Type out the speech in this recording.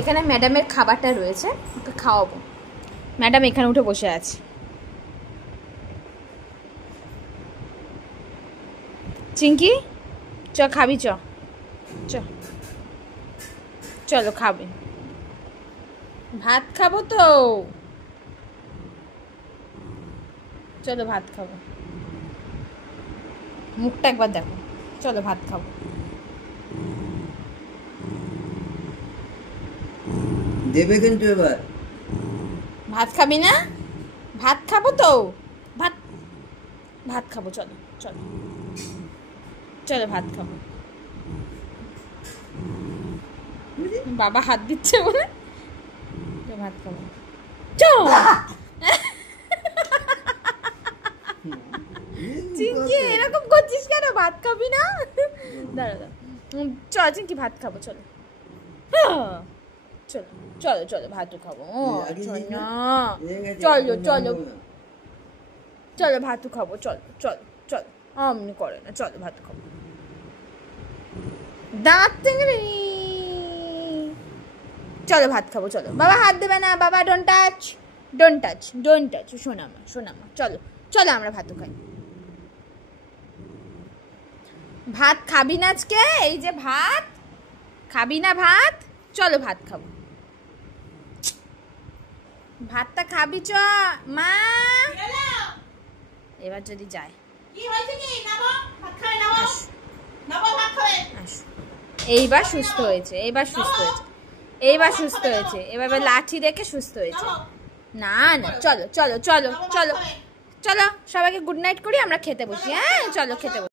এখানে ম্যাডামের খাবারটা রয়েছে, ওকে খাওয়াবো। ম্যাডাম এখানে উঠে বসে আছে। চিঙ্কি চ খাবি, চ চ চলো খাবে। ভাত খাবো তো, চলো ভাত খাবো। মুখটা একবার দেখো, চলো ভাত খাবো। দেবে কিন্তু এবার। ভাত খাবি না? ভাত খাবো তো, ভাত ভাত খাবো, চলো চলো চলো ভাত খাবো। বাবা হাত দিচ্ছে বলে ভাত খাবো। চিঙ্কি এরকম করছিস কেন? ভাত খাবি না? দাঁড়া চল চিঙ্কি ভাত খাবো, চলো চলো চলো চলো ভাতও খাবো। চলো চলো চলো ভাতও খাবো, চলো চলো চলো। অমনি করে না, চলো ভাত খাবো। দাঁত চিংড়ি, চলো ভাত খাবো, চলো। বাবা হাত দেবে না, বাবা don't touch, don't touch, don't touch. শোনামা শোনামা, চলো চলো আমরা ভাতও খাই। ভাত খাবি না আজকে? এই যে ভাত খাবি না, ভাত চলো ভাত খাবো। ভাতটা খাবি চ মা। এবার যদি যায় এইবার সুস্থ হয়েছে, এইবার সুস্থ হয়েছে, এইবার সুস্থ হয়েছে, এবার লাঠি রেখে সুস্থ হয়েছে। না না চলো চলো চলো চলো চলো, সবাইকে গুড নাইট করি, আমরা খেতে বসি। হ্যাঁ চলো খেতে বসি।